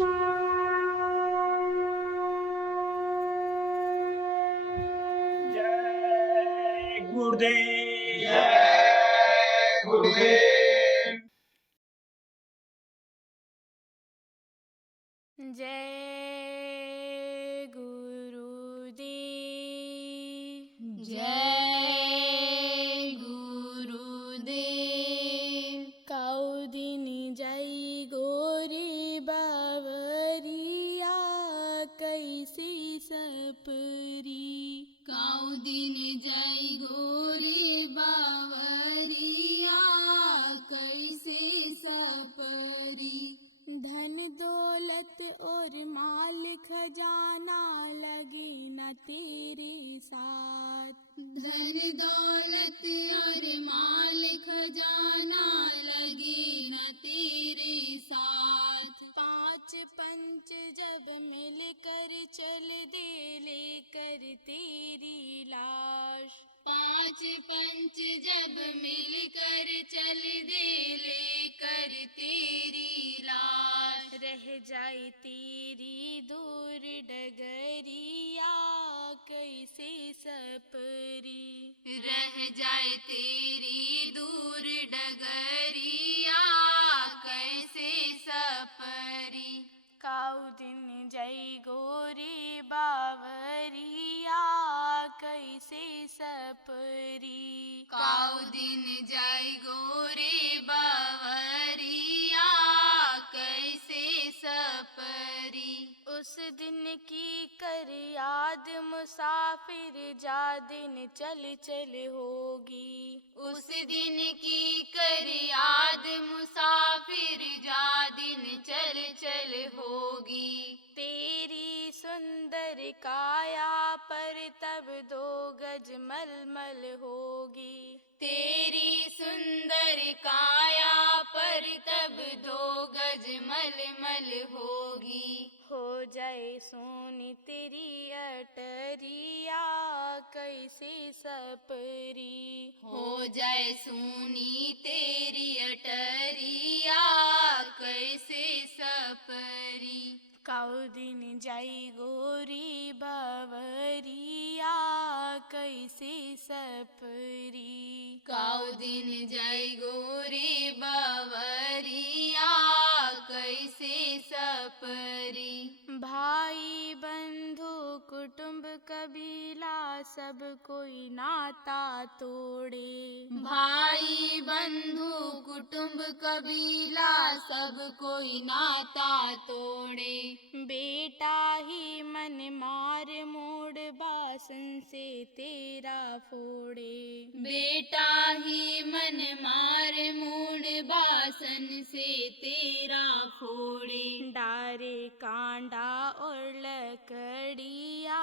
जय गुरुदेव। जय गुरुदेव। जय गुरुदेव। जय गुरुदेव। काऊ दिन जाई गोरे बावरिया कैसे सपरी। काऊ दिन जाई गोरे बावरिया कैसे सपरी। धन दौलत और माल खजाना लगे न तेरे साथ। धन दौलत और माल खजाना लगे न तेरे साथ। पांच पंच जब मिलकर चल दे लेकर तेरी लाश। पांच पंच जब मिलकर चल दे लेकर तेरी लाश। रह जाए तेरी दूर डगरिया कैसे सपरी। रह जाए तेरी दूर डगरिया कैसे सपरी। काऊ दिन जई गोरी बावरिया कैसे सपरी। काऊ दिन जाई गोरे बावरिया कैसे सपरी। उस दिन की कर याद मुसाफिर जा दिन चल चल होगी। उस दिन की कर याद मुसाफिर जा दिन चल चल होगी। तेरी सुंदर काया पर तब 2 गज मलमल होगी। तेरी सुंदर काया पर तब 2 गज मलमल होगी। हो जाए सोनी तेरी अटरिया कैसे सपरी। हो जाए सोनी तेरी अटरिया कैसे सपरी। काऊ दिन जाई गोरी बावरिया कैसे सपरी। काऊ दिन जाई गोरे बावरिया कैसे सपरी। भाई बंधु कुटुंब कबीला सब कोई नाता तोड़े। भाई बंधु कुटुंब कबीला सब कोई नाता तोड़े। बेटा ही मन मार मोड़ बासन से तेरा फोड़े। बेटा ही मन मार मोड़ बासन से तेरा फोड़े। डारे कांडा और लकड़िया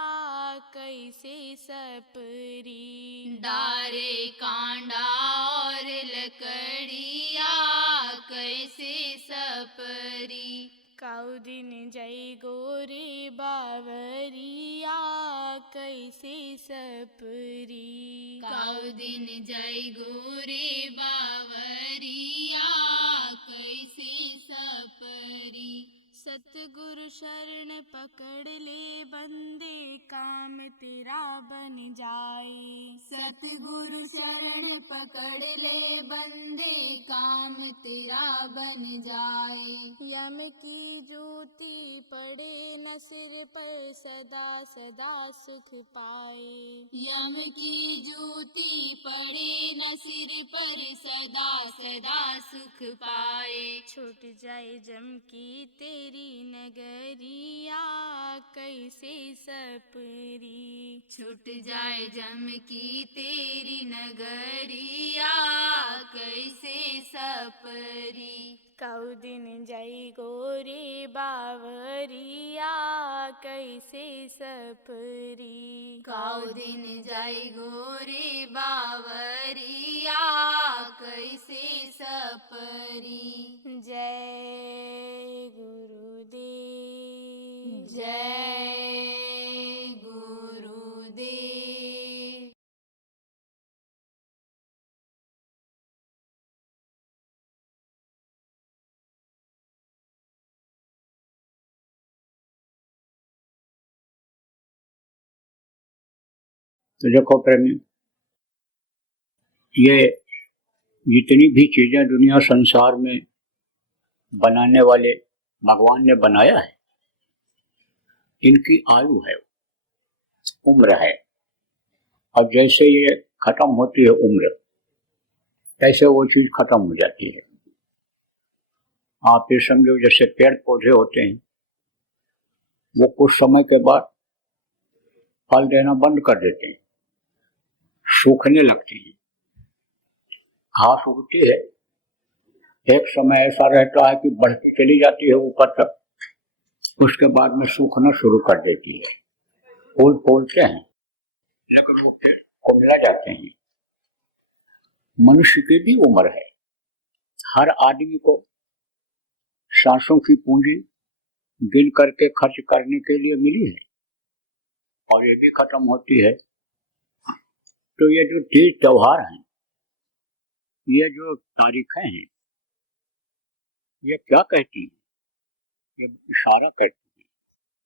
कैसे सपरी। डारे कांडा और लकड़िया कैसे सपरी। काऊ दिन जई गोरे बावरिया कैसे सपरी। काऊ दिन जाई गोरे बावरिया कैसे सपरी। सतगुरु शरण पकड़ ले बंदे काम तेरा बन जाए। सतगुरु शरण पकड़ ले बंदे काम तेरा बन जाए। यम की ज्योति पड़े न सिर पर सदा सदा सुख पाए। यम की ज्योति पड़े न सिर पर सदा सदा सुख पाए। छूट जाए जम की तेरी नगरिया कैसे सपरी। छूट जाए जम की तेरी नगरिया कैसे सपरी। काऊ दिन जाई गोरे बावरिया कैसे सपरी। काऊ दिन जाई गोरे बावरिया कैसे सपरी। जय गुरुदेव। जय तो देखो प्रेमी, ये जितनी भी चीजें दुनिया संसार में बनाने वाले भगवान ने बनाया है, इनकी आयु है, उम्र है, और जैसे ये खत्म होती है उम्र, कैसे वो चीज खत्म हो जाती है। आप ये समझो जैसे पेड़ पौधे होते हैं, वो कुछ समय के बाद फल देना बंद कर देते हैं, सूखने लगती है, घास उगती है, एक समय ऐसा रहता है कि बढ़ती चली जाती है ऊपर तक, उसके बाद में सूखना शुरू कर देती है, फूल फूलते हैं लेकिन वो पेड़ को मिला जाते हैं। मनुष्य की भी उम्र है, हर आदमी को सांसों की पूंजी गिन करके खर्च करने के लिए मिली है, और ये भी खत्म होती है। तो ये जो तीज त्योहार हैं, ये जो तारीखें हैं, ये क्या कहती हैं? ये इशारा करती है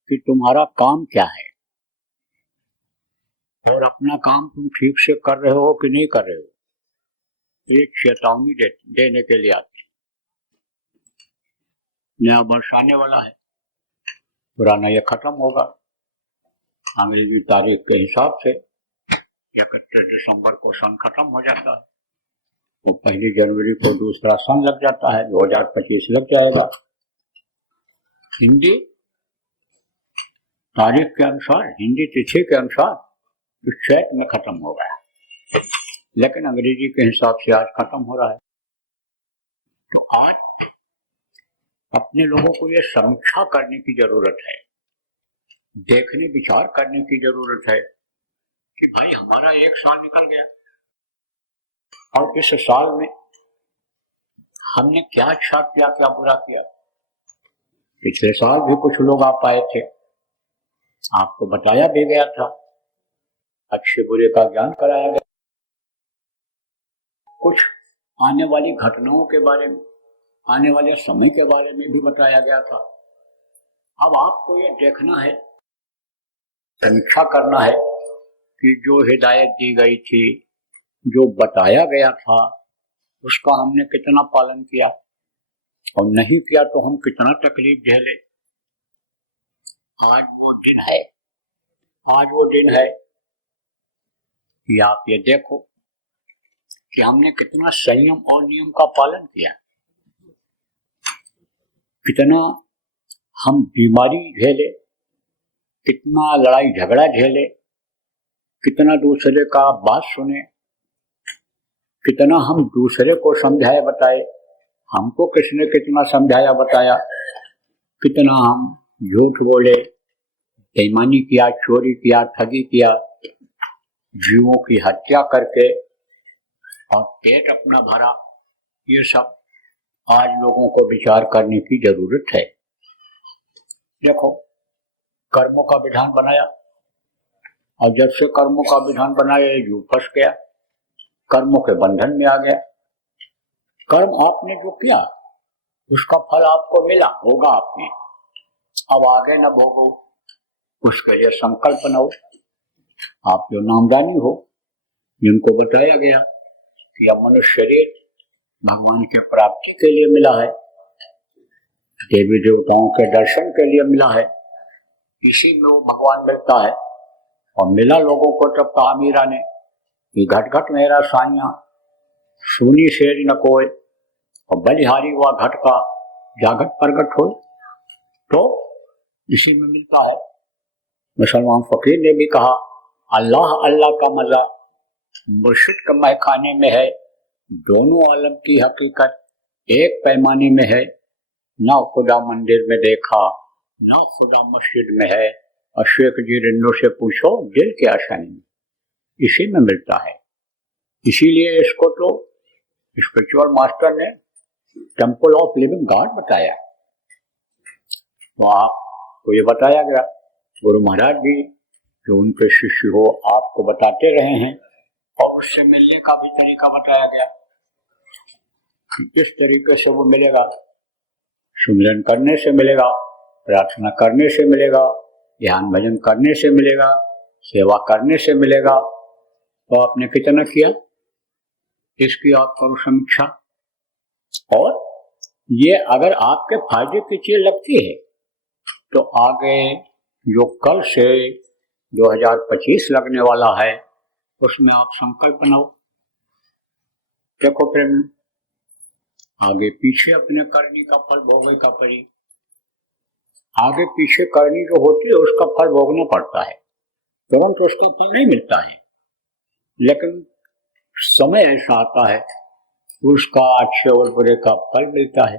कि तुम्हारा काम क्या है और अपना काम तुम ठीक से कर रहे हो कि नहीं कर रहे हो। तो एक चेतावनी देने के लिए आते हैं। नया वर्ष आने वाला है, पुराना ये खत्म होगा। अंग्रेजी तारीख के हिसाब से 31 दिसंबर को सन खत्म हो जाता है, वो 1 जनवरी को दूसरा सन लग जाता है, 2025 लग जाएगा। हिंदी तारीख के अनुसार, हिंदी तिथि के अनुसार तो चैत में खत्म हो गया, लेकिन अंग्रेजी के हिसाब से आज खत्म हो रहा है। तो आज अपने लोगों को ये समीक्षा करने की जरूरत है, देखने विचार करने की जरूरत है कि भाई हमारा एक साल निकल गया और इस साल में हमने क्या अच्छा किया, क्या बुरा किया। पिछले साल भी कुछ लोग आप आए थे, आपको बताया भी गया था, अच्छे बुरे का ज्ञान कराया गया, कुछ आने वाली घटनाओं के बारे में, आने वाले समय के बारे में भी बताया गया था। अब आपको ये देखना है, समीक्षा करना है कि जो हिदायत दी गई थी, जो बताया गया था, उसका हमने कितना पालन किया, और नहीं किया तो हम कितना तकलीफ झेले। आज वो दिन है, आज वो दिन है कि आप ये देखो कि हमने कितना संयम और नियम का पालन किया, कितना हम बीमारी झेले, कितना लड़ाई झगड़ा झेले, कितना दूसरे का बात सुने, कितना हम दूसरे को समझाए बताए, हमको किसने कितना समझाया बताया, कितना हम झूठ बोले, बेईमानी किया, चोरी किया, ठगी किया, जीवों की हत्या करके और पेट अपना भरा। ये सब आज लोगों को विचार करने की जरूरत है। देखो, कर्मों का विधान बनाया, और जब से कर्मों का विधान बनाया ये जीव फंस गया, कर्मों के बंधन में आ गया। कर्म आपने जो किया उसका फल आपको मिला होगा, आपने अब आगे न भोगो, उसके लिए संकल्प बनाओ। आप जो नामदानी हो, जिनको बताया गया कि अब मनुष्य शरीर भगवान के प्राप्ति के लिए मिला है, देवी देवताओं के दर्शन के लिए मिला है, इसी में वो भगवान मिलता है। और मिला लोगों को तब कहा मीरा ने कि घट घट मेरा साइया, सुनी शेर न कोय, और बलिहारी हुआ घट का जागट प्रगट हो। तो इसी में मिलता है। मुसलमान फकीर ने भी कहा, अल्लाह अल्लाह का मजा मुर्शिद के महखाने में है, दोनों आलम की हकीकत एक पैमाने में है, ना खुदा मंदिर में देखा, ना खुदा मस्जिद में है, और शेख जी रिन्नो से पूछो दिल के आसानी में, इसी में मिलता है। इसीलिए इसको तो स्पिरिचुअल मास्टर ने टेम्पल ऑफ लिविंग गॉड बताया। तो आपको ये बताया गया, गुरु महाराज भी जो उनके शिष्य हो आपको बताते रहे हैं, और उससे मिलने का भी तरीका बताया गया। किस तरीके से वो मिलेगा, सुमिरन करने से मिलेगा, प्रार्थना करने से मिलेगा, ध्यान भजन करने से मिलेगा, सेवा करने से मिलेगा, तो आपने कितना किया, इसकी आप करो समीक्षा। और ये अगर आपके फायदे की चीज लगती है तो आगे जो कल से 2025 लगने वाला है उसमें आप संकल्प बनाओ। देखो प्रेमी, आगे पीछे अपने करनी का फल भोगे का परी। आगे पीछे करनी जो होती है उसका फल भोगना पड़ता है, तुरंत तो उसका फल नहीं मिलता है, लेकिन समय ऐसा आता है तो उसका अच्छे और बुरे का फल मिलता है।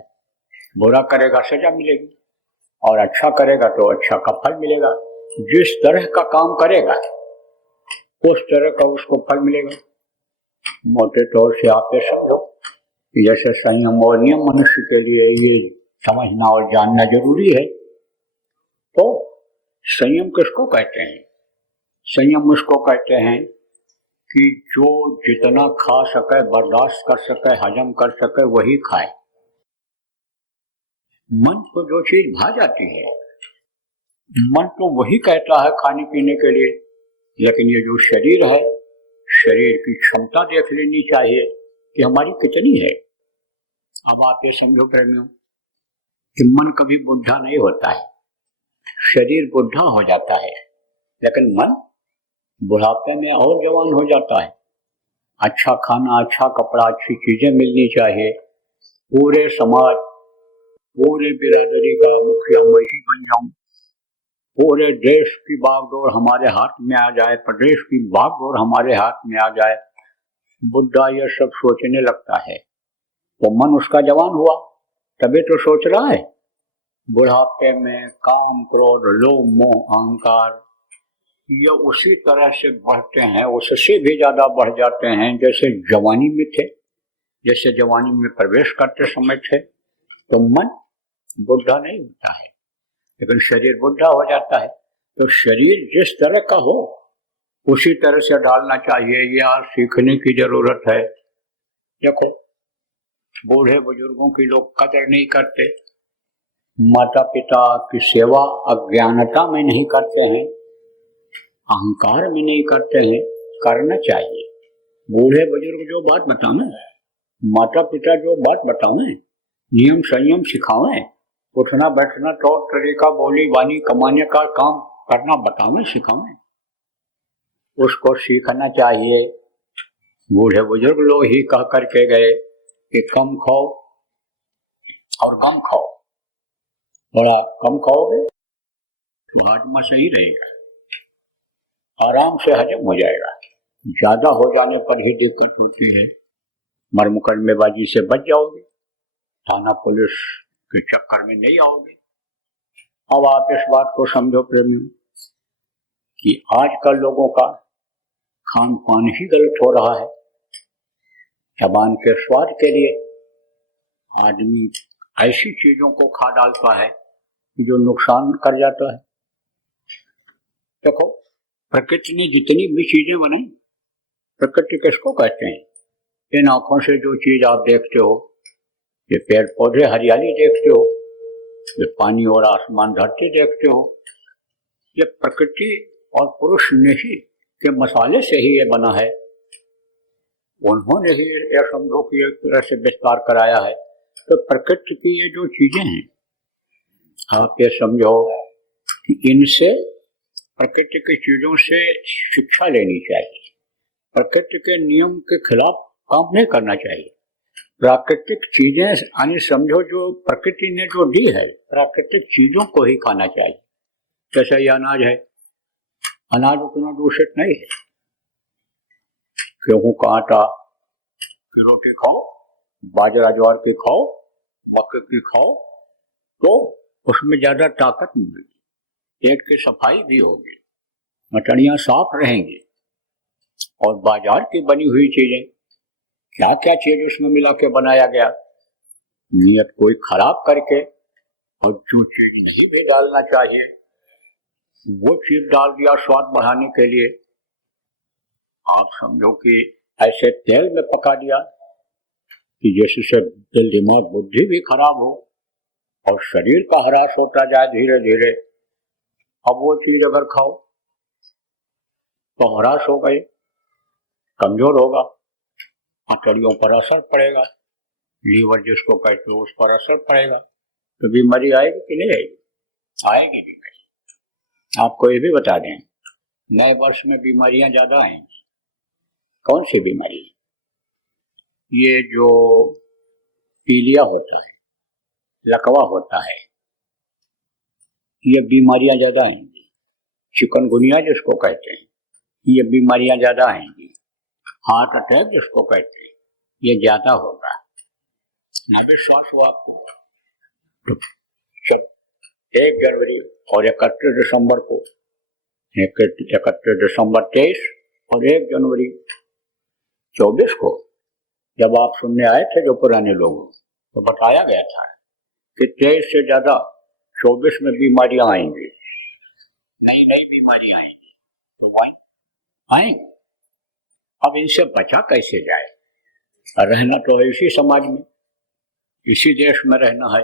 बुरा करेगा सजा मिलेगी और अच्छा करेगा तो अच्छा का फल मिलेगा। जिस तरह का काम करेगा उस तरह का उसको फल मिलेगा। मोटे तौर से आप ये समझो कि जैसे संयम और नियम मनुष्य के लिए ये समझना और जानना जरूरी है। तो संयम किसको कहते हैं? संयम उसको कहते हैं कि जो जितना खा सके, बर्दाश्त कर सके, हजम कर सके वही खाए। मन को जो चीज भा जाती है, मन तो वही कहता है खाने पीने के लिए, लेकिन ये जो शरीर है, शरीर की क्षमता देख लेनी चाहिए कि हमारी कितनी है। अब आप ये समझो प्रेमियों कि मन कभी बुढ़ा नहीं होता है, शरीर बुढ़ा हो जाता है, लेकिन मन बुढ़ापे में और जवान हो जाता है। अच्छा खाना, अच्छा कपड़ा, अच्छी चीजें मिलनी चाहिए। पूरे समाज, पूरे बिरादरी का मुखिया मैं ही बन जाऊं, पूरे देश की बागडोर हमारे हाथ में आ जाए, प्रदेश की बागडोर हमारे हाथ में आ जाए। बुढ़ा ये सब सोचने लगता है तो मन उसका जवान हुआ, तभी तो सोच रहा है। बुढ़ापे में काम, क्रोध, लोभ, मोह, अहंकार ये उसी तरह से बढ़ते हैं, उससे भी ज्यादा बढ़ जाते हैं जैसे जवानी में थे। जैसे जवानी में प्रवेश करते समय थे तो मन बुढ़ा नहीं होता है, लेकिन शरीर बुढ़ा हो जाता है। तो शरीर जिस तरह का हो उसी तरह से डालना चाहिए, ये आज सीखने की जरूरत है। देखो, बूढ़े बुजुर्गों की लोग कदर नहीं करते, माता पिता की सेवा अज्ञानता में नहीं करते हैं, अहंकार में नहीं करते हैं। करना चाहिए। बूढ़े बुजुर्ग जो बात बतावें, माता पिता जो बात बतावें, नियम संयम सिखावें, उठना बैठना, तौर तरीका, बोली वाणी, कमाने का काम करना बतावें, सिखावें, उसको सीखना चाहिए। बूढ़े बुजुर्ग लोग ही कह करके गए कि कम खाओ और गम खाओ। थोड़ा कम खाओगे तो हाजमा सही रहेगा, आराम से हजम हो जाएगा। ज्यादा हो जाने पर ही दिक्कत होती है। मरमुकदमेबाजी से बच जाओगे, थाना पुलिस के चक्कर में नहीं आओगे। अब आप इस बात को समझो प्रेमियों कि आजकल लोगों का खान पान ही गलत हो रहा है। जबान के स्वाद के लिए आदमी ऐसी चीजों को खा डालता है जो नुकसान कर जाता है। देखो, प्रकृति ने जितनी भी चीजें बनाई, प्रकृति किसको कहते हैं? इन आंखों से जो चीज आप देखते हो, ये पेड़ पौधे हरियाली देखते हो, ये पानी और आसमान धरती देखते हो, ये प्रकृति और पुरुष ने ही के मसाले से ही ये बना है। उन्होंने ही यह समझो कि एक तरह से विस्तार कराया है। तो प्रकृति की ये जो चीजें हैं, आप ये समझो कि इनसे, प्रकृति की चीजों से शिक्षा लेनी चाहिए। प्रकृति के नियम के खिलाफ काम नहीं करना चाहिए। प्राकृतिक चीजें यानी समझो जो प्रकृति ने जो दी है, प्राकृतिक चीजों को ही खाना चाहिए। जैसे ये अनाज है, अनाज उतना दूषित नहीं है। गेहूं का आटा की रोटी खाओ, बाजरा ज्वार की खाओ, मक्के की खाओ, तो उसमें ज्यादा ताकत मिलेगी, पेट की सफाई भी होगी, मटड़ियां साफ रहेंगी। और बाजार की बनी हुई चीजें, क्या क्या चीज उसमें मिला के बनाया गया, नियत कोई खराब करके, और जो चीज नहीं भी डालना चाहिए वो चीज डाल दिया स्वाद बढ़ाने के लिए। आप समझो कि ऐसे तेल में पका दिया कि जिससे दिल दिमाग बुद्धि भी खराब हो और शरीर का ह्रास होता जाए धीरे धीरे। अब वो चीज अगर खाओ तो ह्रास हो गए, कमजोर होगा, हथेलियों पर असर पड़ेगा, लीवर जिसको कहते हो उस पर असर पड़ेगा, तो बीमारी आएगी कि नहीं आएगी? आएगी बीमारी। आपको ये भी बता दें, नए वर्ष में बीमारियां ज्यादा आएंगी। कौन सी बीमारी? ये जो पीलिया होता है, लकवा होता है, ये बीमारियां ज्यादा आएंगी। चिकनगुनिया जिसको कहते हैं, ये बीमारियां ज्यादा आएंगी। हार्ट अटैक जिसको कहते हैं, ये ज्यादा होगा। ना विश्वास हो आपको तो जब 1 जनवरी और 31 दिसंबर को, 31 दिसंबर 23 और 1 जनवरी 24 को जब आप सुनने आए थे जो पुराने लोग, तो बताया गया था कि 23 से ज्यादा 24 में बीमारियां आएंगी, नई नई बीमारियां आएंगी। तो आएंगी। अब इनसे बचा कैसे जाए? रहना तो है इसी समाज में, इसी देश में रहना है,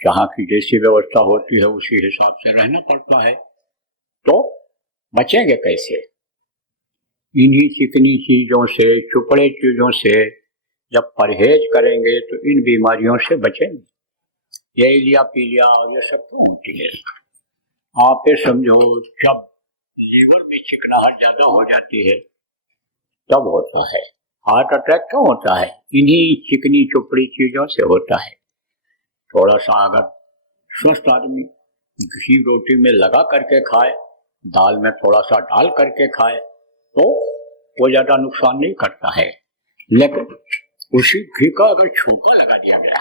जहाँ की जैसी व्यवस्था होती है उसी हिसाब से रहना पड़ता है। तो बचेंगे कैसे? इन्हीं चिकनी चीजों से, चुपड़े चीजों से जब परहेज करेंगे तो इन बीमारियों से बचेंगे। ये इलिया पीलिया और ये सब तो होती है। आप ये समझो, जब लीवर में चिकनाहट ज्यादा हो जाती है तब होता है। हार्ट अटैक क्यों होता है? इन्हीं चिकनी चुपड़ी चीजों से होता है। थोड़ा सा अगर स्वस्थ आदमी घी रोटी में लगा करके खाए, दाल में थोड़ा सा डाल करके खाए, तो वो ज्यादा नुकसान नहीं करता है। लेकिन उसी घी का अगर छौंका लगा दिया गया,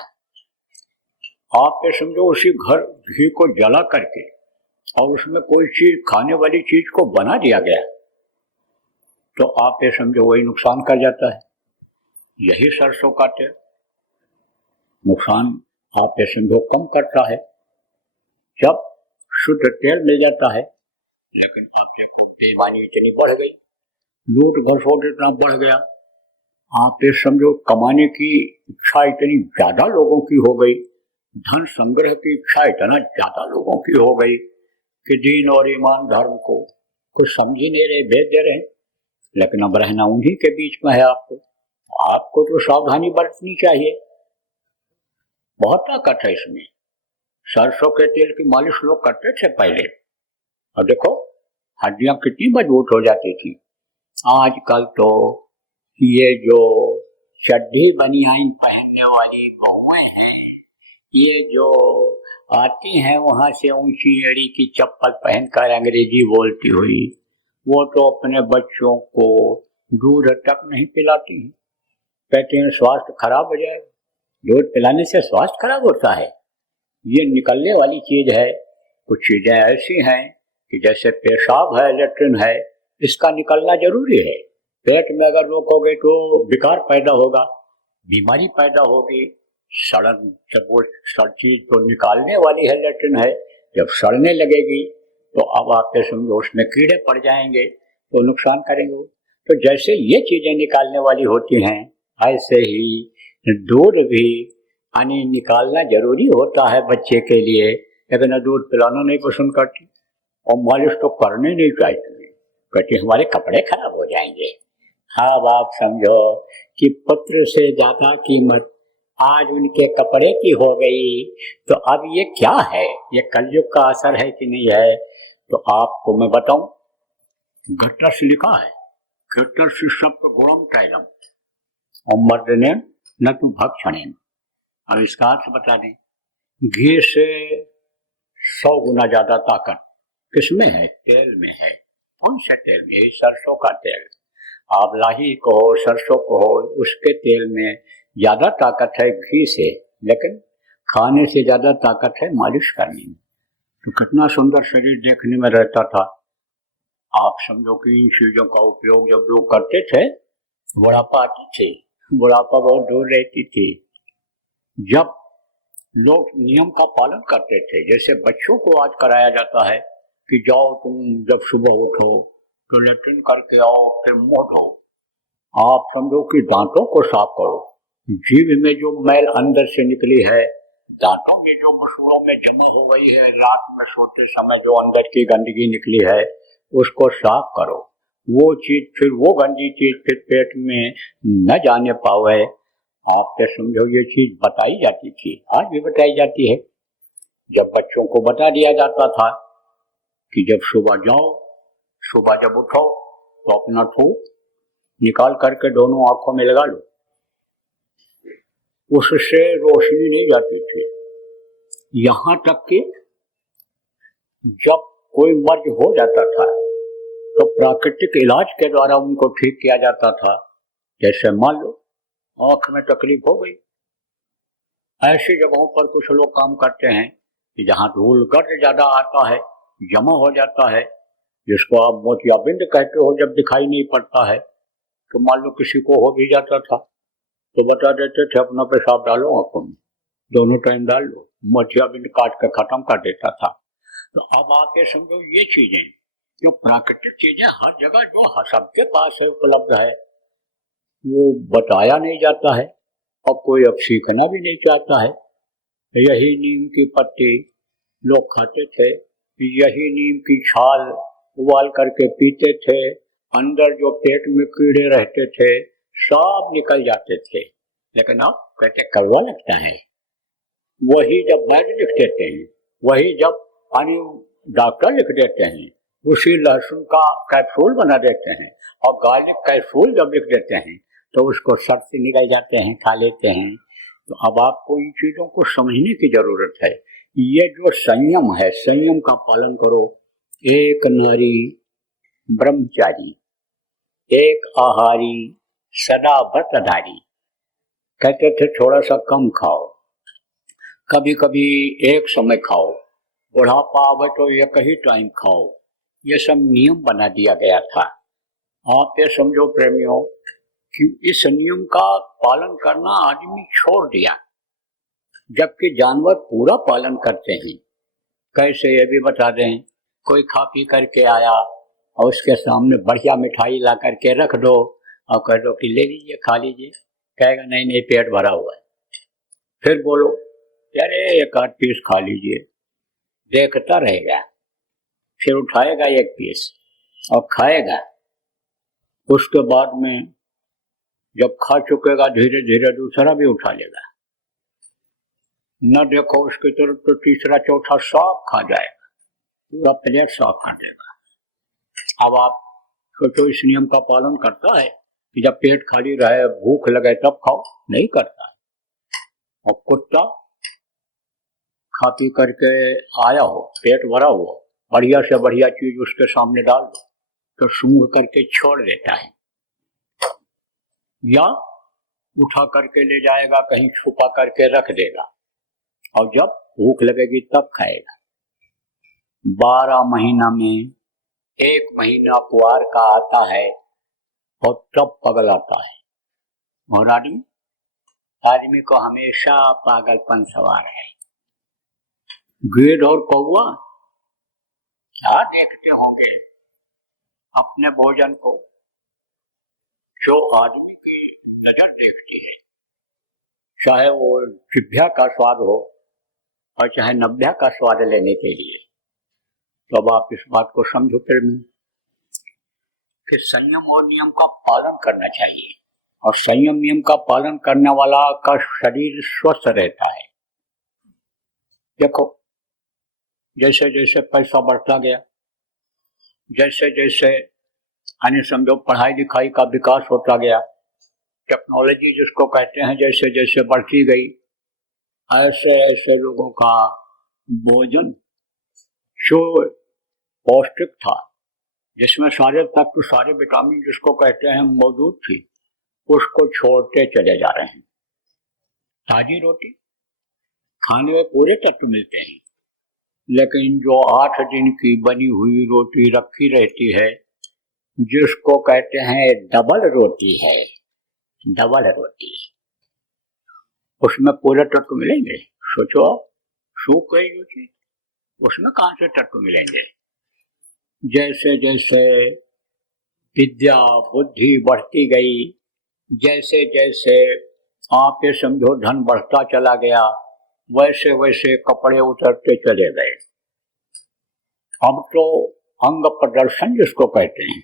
आप ये समझो उसी घी को जला करके और उसमें कोई चीज, खाने वाली चीज को बना दिया गया, तो आप ये समझो वही नुकसान कर जाता है। यही सरसों का तेल नुकसान आप ये समझो कम करता है जब शुद्ध तेल मिल जाता है। लेकिन अब देखो बेईमानी इतनी बढ़ गई, लूट घसोट इतना बढ़ गया, आप ये समझो कमाने की इच्छा इतनी ज्यादा लोगों की हो गई, धन संग्रह की इच्छा इतना ज्यादा लोगों की हो गई कि दीन और ईमान धर्म को कुछ समझ ही नहीं रहे, भेज दे रहे हैं। लेकिन अब रहना उन्हीं के बीच में है। आपको तो सावधानी बरतनी चाहिए। बहुत ताकत है इसमें। सरसों के तेल की मालिश लोग करते थे पहले, और देखो हड्डियां कितनी मजबूत हो जाती थी। आजकल तो ये जो चड्ढी बनियाइन पहनने वाली बहुएं हैं, ये जो आती हैं वहां से ऊंची एड़ी की चप्पल पहनकर अंग्रेजी बोलती हुई, वो तो अपने बच्चों को दूध तक नहीं पिलाती हैं। कहते हैं स्वास्थ्य खराब हो जाएगा। दूध पिलाने से स्वास्थ्य खराब होता है? ये निकलने वाली चीज है। कुछ चीजें ऐसी हैं कि जैसे पेशाब है, लेट्रिन है, इसका निकलना जरूरी है। पेट में अगर रोकोगे तो विकार पैदा होगा, बीमारी पैदा होगी, सड़न। जब वो चीज तो निकालने वाली है, लेट्रिन है, जब सड़ने लगेगी तो अब आप समझो उसमें कीड़े पड़ जाएंगे तो नुकसान करेंगे। तो जैसे ये चीजें निकालने वाली होती हैं, ऐसे ही दूध भी यानी निकालना जरूरी होता है बच्चे के लिए। लेकिन दूध पिलाना नहीं पसंद करती और मालिश तो करने नहीं चाहिए, कहते हमारे कपड़े खराब हो जाएंगे। अब आप समझो कि पुत्र से ज्यादा कीमत आज उनके कपड़े की हो गई। तो अब ये क्या है? ये कलयुग का असर है कि नहीं है? तो आपको मैं बताऊं, घट्टा से लिखा है, घट्टा से सब गुणम कैलम और मर्दने न तो भक्षणे। अब इसका अर्थ बता दें, घी से 100 गुना ज्यादा ताकत किसमें है? तेल में है। कौन सा तेल में? यही सरसों का तेल। आप लाही को हो, सरसों को हो, उसके तेल में ज्यादा ताकत है घी से, लेकिन खाने से ज्यादा ताकत है मालिश करने में। तो कितना सुंदर शरीर देखने में रहता था। आप समझो कि इन चीजों का उपयोग जब लोग करते थे, बुढ़ापा आती थी, बुढ़ापा बहुत दूर रहती थी। जब लोग नियम का पालन करते थे, जैसे बच्चों को आज कराया जाता है कि जाओ तुम जब सुबह उठो तो लेट्रिन करके आओ, फिर मुंह धो। आप समझो कि दांतों को साफ करो। जीभ में जो मैल अंदर से निकली है, दांतों में जो मसूड़ों में जमा हो गई है, रात में सोते समय जो अंदर की गंदगी निकली है, उसको साफ करो। वो चीज फिर वो गंदी चीज फिर पेट में न जाने पावे। आप तो समझो ये चीज बताई जाती थी, आज भी बताई जाती है। जब बच्चों को बता दिया जाता था कि जब सुबह जाओ, सुबह जब उठो तो अपना थूक निकाल करके दोनों आंखों में लगा लो, उससे रोशनी नहीं जाती थी। यहां तक कि जब कोई मर्ज हो जाता था तो प्राकृतिक इलाज के द्वारा उनको ठीक किया जाता था। जैसे मान लो आंख में तकलीफ हो गई, ऐसी जगहों पर कुछ लोग काम करते हैं कि जहां धूल गर्द ज्यादा आता है, जमा हो जाता है, जिसको आप मोतियाबिंद कहते हो, जब दिखाई नहीं पड़ता है, तो मान लो किसी को हो भी जाता था तो बता देते थे अपना पेशाब डालो आंखों में, दोनों टाइम डाल लो, मोतियाबिंद काट कर खत्म कर देता था। तो अब आप ये समझो ये चीजें जो प्राकृतिक चीजें हर जगह जो सबके पास है, उपलब्ध है, वो बताया नहीं जाता है और कोई अब सीखना भी नहीं चाहता है। यही नीम की पत्ती लोग खाते थे, यही नीम की छाल उबाल करके पीते थे, अंदर जो पेट में कीड़े रहते थे सब निकल जाते थे। लेकिन अब कहते कड़वा लगता है। वही जब वैद्य लिख देते हैं, वही जब डॉक्टर लिख देते हैं, उसी लहसुन का कैप्सूल बना देते हैं और गार्लिक कैप्सूल जब लिख देते हैं तो उसको सर से निकल जाते हैं, खा लेते हैं। तो अब आपको इन चीजों को समझने की जरूरत है। ये जो संयम है, संयम का पालन करो। एक नारी ब्रह्मचारी, एक आहारी सदा व्रतधारी। कहते थे थोड़ा सा कम खाओ, कभी कभी एक समय खाओ, बुढ़ापा आवे तो एक ही टाइम खाओ। ये सब नियम बना दिया गया था। आप ये समझो प्रेमियों कि इस नियम का पालन करना आदमी छोड़ दिया, जबकि जानवर पूरा पालन करते हैं। कैसे ये भी बता दें, कोई खा पी करके आया और उसके सामने बढ़िया मिठाई ला करके रख दो और कह दो कि ले लीजिए खा लीजिए, कहेगा नहीं नहीं पेट भरा हुआ है। फिर बोलो अरे एक आध पीस खा लीजिए, देखता रहेगा, फिर उठाएगा एक पीस और खाएगा। उसके बाद में जब खा चुकेगा धीरे धीरे दूसरा भी उठा लेगा, न देखो उसकी तरफ तो तीसरा चौथा सब खा जाएगा, पूरा प्लेट साफ कर देगा। अब आप सोचो इस नियम का पालन करता है कि जब पेट खाली रहे भूख लगे तब खाओ? नहीं करता है। और कुत्ता खा पी करके आया हो, पेट भरा हुआ, बढ़िया से बढ़िया चीज उसके सामने डाल दो तो सूंघ करके छोड़ देता है, या उठा करके ले जाएगा, कहीं छुपा करके रख देगा और जब भूख लगेगी तब खाएगा। 12 महीना में 1 महीना कुआर का आता है और तब पगल आता है। और आदमी को हमेशा पागलपन सवार है। गेंद और कौवा क्या देखते होंगे अपने भोजन को, जो आदमी की नजर देखती है, चाहे वो जिह्वा का स्वाद हो और चाहे नभ्या का स्वाद लेने के लिए। तो अब आप इस बात को समझो प्रेमी कि संयम और नियम का पालन करना चाहिए, और संयम नियम का पालन करने वाला का शरीर स्वस्थ रहता है। देखो जैसे जैसे पैसा बढ़ता गया, जैसे जैसे यानी समझो पढ़ाई लिखाई का विकास होता गया, टेक्नोलॉजी जिसको कहते हैं जैसे जैसे बढ़ती गई, ऐसे ऐसे लोगों का भोजन जो पौष्टिक था, जिसमें सारे तत्व सारे विटामिन जिसको कहते हैं मौजूद थी, उसको छोड़ते चले जा रहे हैं। ताजी रोटी खाने में पूरे तत्व मिलते हैं, लेकिन जो 8 दिन की बनी हुई रोटी रखी रहती है, जिसको कहते हैं डबल रोटी है, डबल रोटी, उसमें पूरे तत्व मिलेंगे? सोचो, सूख गई रोटी, उसमें कहां से तत्व मिलेंगे? जैसे जैसे विद्या बुद्धि बढ़ती गई, जैसे जैसे आप ये समझो धन बढ़ता चला गया, वैसे वैसे कपड़े उतरते चले गए। अब तो अंग प्रदर्शन जिसको कहते हैं,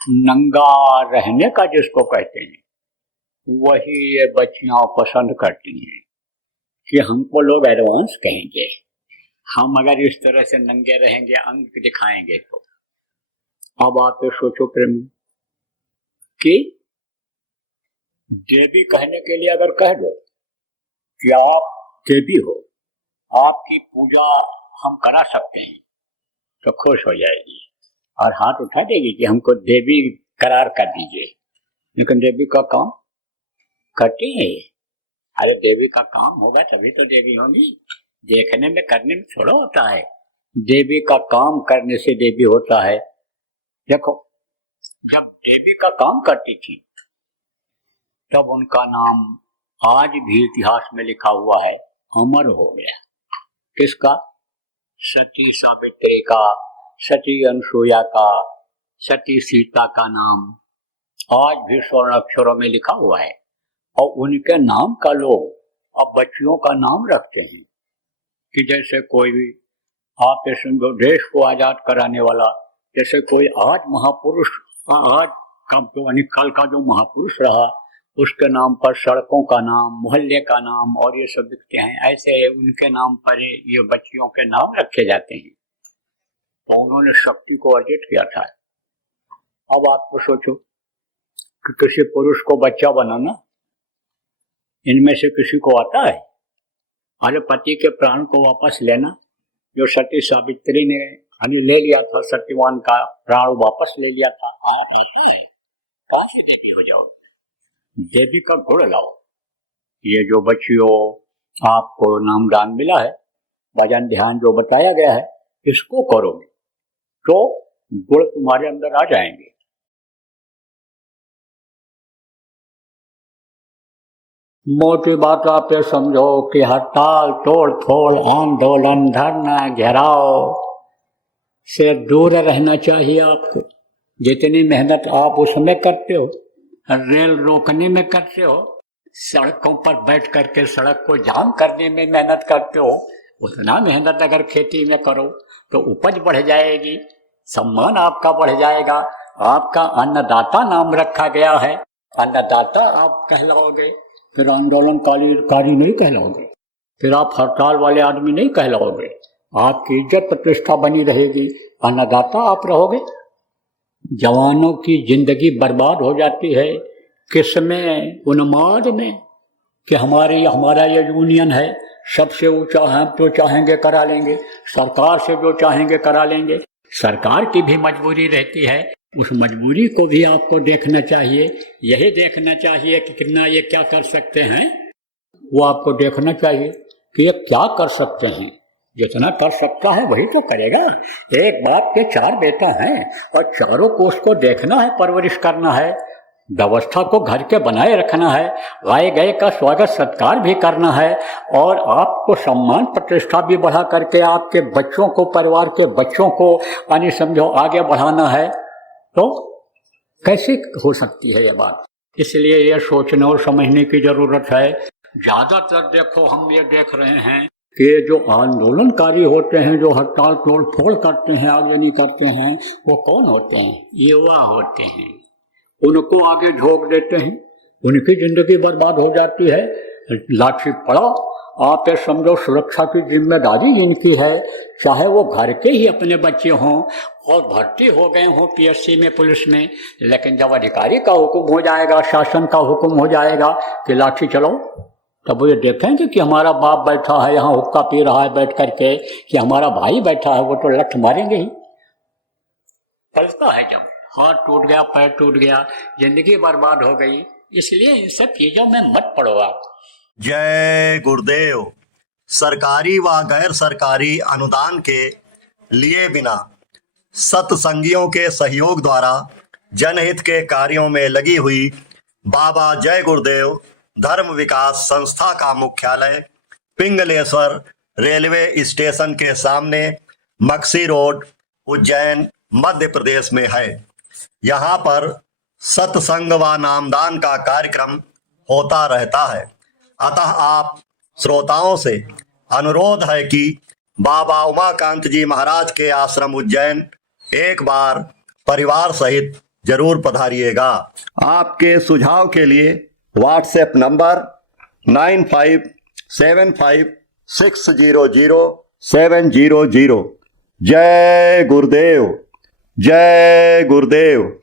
नंगा रहने का जिसको कहते हैं, वही ये बच्चियां पसंद करती हैं कि हमको लोग एडवांस कहेंगे, हम अगर इस तरह से नंगे रहेंगे, अंग दिखाएंगे तो। अब आप ये सोचो प्रेम कि देवी कहने के लिए अगर कह दो कि आप देवी हो, आपकी पूजा हम करा सकते हैं, तो खुश हो जाएगी और हाथ उठा देगी कि हमको देवी करार कर दीजिए। लेकिन देवी का काम करती है। अरे देवी का काम होगा तभी तो देवी होंगी, देखने में करने में थोड़ा होता है। देवी का काम करने से देवी होता है। देखो, जब देवी का काम करती थी तब उनका नाम आज भी इतिहास में लिखा हुआ है, अमर हो गया। किसका? सती सावित्री का, सती अनसुईया का, सती सीता का नाम आज भी स्वर्ण अक्षरों में लिखा हुआ है। और उनके नाम का लोग अब बच्चियों का नाम रखते हैं कि जैसे कोई भी आप समझो देश को आजाद कराने वाला, जैसे कोई आज महापुरुष, आज का जो कल का जो महापुरुष रहा उसके नाम पर सड़कों का नाम, मोहल्ले का नाम और ये सब लिखते हैं। ऐसे उनके नाम पर ये बच्चियों के नाम रखे जाते हैं। तो उन्होंने शक्ति को अर्जित किया था। अब आपको सोचो कि किसी पुरुष को बच्चा बनाना इनमें से किसी को आता है? अरे पति के प्राण को वापस लेना, जो सती सावित्री ने ले लिया था, सत्यवान का प्राण वापस ले लिया था, आता है? कहां से देवी हो जाओ? देवी का गुण लाओ। ये जो बच्चियों आपको नामदान मिला है, भजन ध्यान जो बताया गया है, इसको करोगे तो गुण तुम्हारे अंदर आ जाएंगे। मोटी बात आप ये समझो कि हड़ताल, तोड़ फोड़, आंदोलन, धरना, घेराव से दूर रहना चाहिए आपको। जितनी मेहनत आप उसमें करते हो, रेल रोकने में करते हो, सड़कों पर बैठ करके सड़क को जाम करने में मेहनत करते हो, उतना मेहनत अगर खेती में करो तो उपज बढ़ जाएगी, सम्मान आपका बढ़ जाएगा। आपका अन्नदाता नाम रखा गया है, अन्नदाता आप कहलाओगे। फिर आंदोलनकारी नहीं कहलाओगे, फिर आप हड़ताल वाले आदमी नहीं कहलाओगे। आपकी इज्जत प्रतिष्ठा बनी रहेगी, अन्नदाता आप रहोगे। जवानों की जिंदगी बर्बाद हो जाती है किसमें? उन्माद में कि हमारा ये यूनियन है, सबसे ऊंचा है तो चाहेंगे करा लेंगे, सरकार से जो चाहेंगे करा लेंगे। सरकार की भी मजबूरी रहती है, उस मजबूरी को भी आपको देखना चाहिए। यही देखना चाहिए कि कितना ये क्या कर सकते हैं, वो आपको देखना चाहिए कि ये क्या कर सकते हैं। जितना कर सकता है वही तो करेगा। एक बाप के 4 बेटा हैं और चारों को उसको देखना है, परवरिश करना है, व्यवस्था को घर के बनाए रखना है, आए गए का स्वागत सत्कार भी करना है और आपको सम्मान प्रतिष्ठा भी बढ़ा करके आपके बच्चों को, परिवार के बच्चों को यानी समझो आगे बढ़ाना है। तो कैसे हो सकती है ये बात? इसलिए ये सोचने और समझने की जरूरत है। ज्यादातर देखो हम ये देख रहे हैं कि जो आंदोलनकारी होते हैं, जो हड़ताल तोड़ फोड़ करते हैं, आगजनी करते हैं, वो कौन होते हैं? युवा होते हैं। उनको आगे झोंक देते हैं, उनकी जिंदगी बर्बाद हो जाती है। लाठी पड़ाओ, आप ये समझो सुरक्षा की जिम्मेदारी इनकी है, चाहे वो घर के ही अपने बच्चे हों और भर्ती हो गए हों पीएससी में, पुलिस में। लेकिन जब अधिकारी का हुक्म हो जाएगा, शासन का हुक्म हो जाएगा कि लाठी चलाओ, तब वो ये देखेंगे कि हमारा बाप बैठा है यहाँ हुक्का पी रहा है बैठ करके, कि हमारा भाई बैठा है, वो तो लठ मारेंगे ही। पलता है जब हाथ टूट गया, पैर टूट गया, जिंदगी बर्बाद हो गई। इसलिए इन सब चीजों में मत पड़ो आप। जय गुरुदेव। सरकारी व गैर सरकारी अनुदान के लिए बिना सत्संगियों के सहयोग द्वारा जनहित के कार्यों में लगी हुई बाबा जय गुरुदेव धर्म विकास संस्था का मुख्यालय पिंगलेश्वर रेलवे स्टेशन के सामने मक्सी रोड, उज्जैन, मध्य प्रदेश में है। यहाँ पर सत्संग व नामदान का कार्यक्रम होता रहता है। अतः आप श्रोताओं से अनुरोध है कि बाबा उमाकांत जी महाराज के आश्रम उज्जैन एक बार परिवार सहित जरूर पधारिएगा। आपके सुझाव के लिए व्हाट्सएप नंबर 9575600700। जय गुरुदेव, जय गुरुदेव।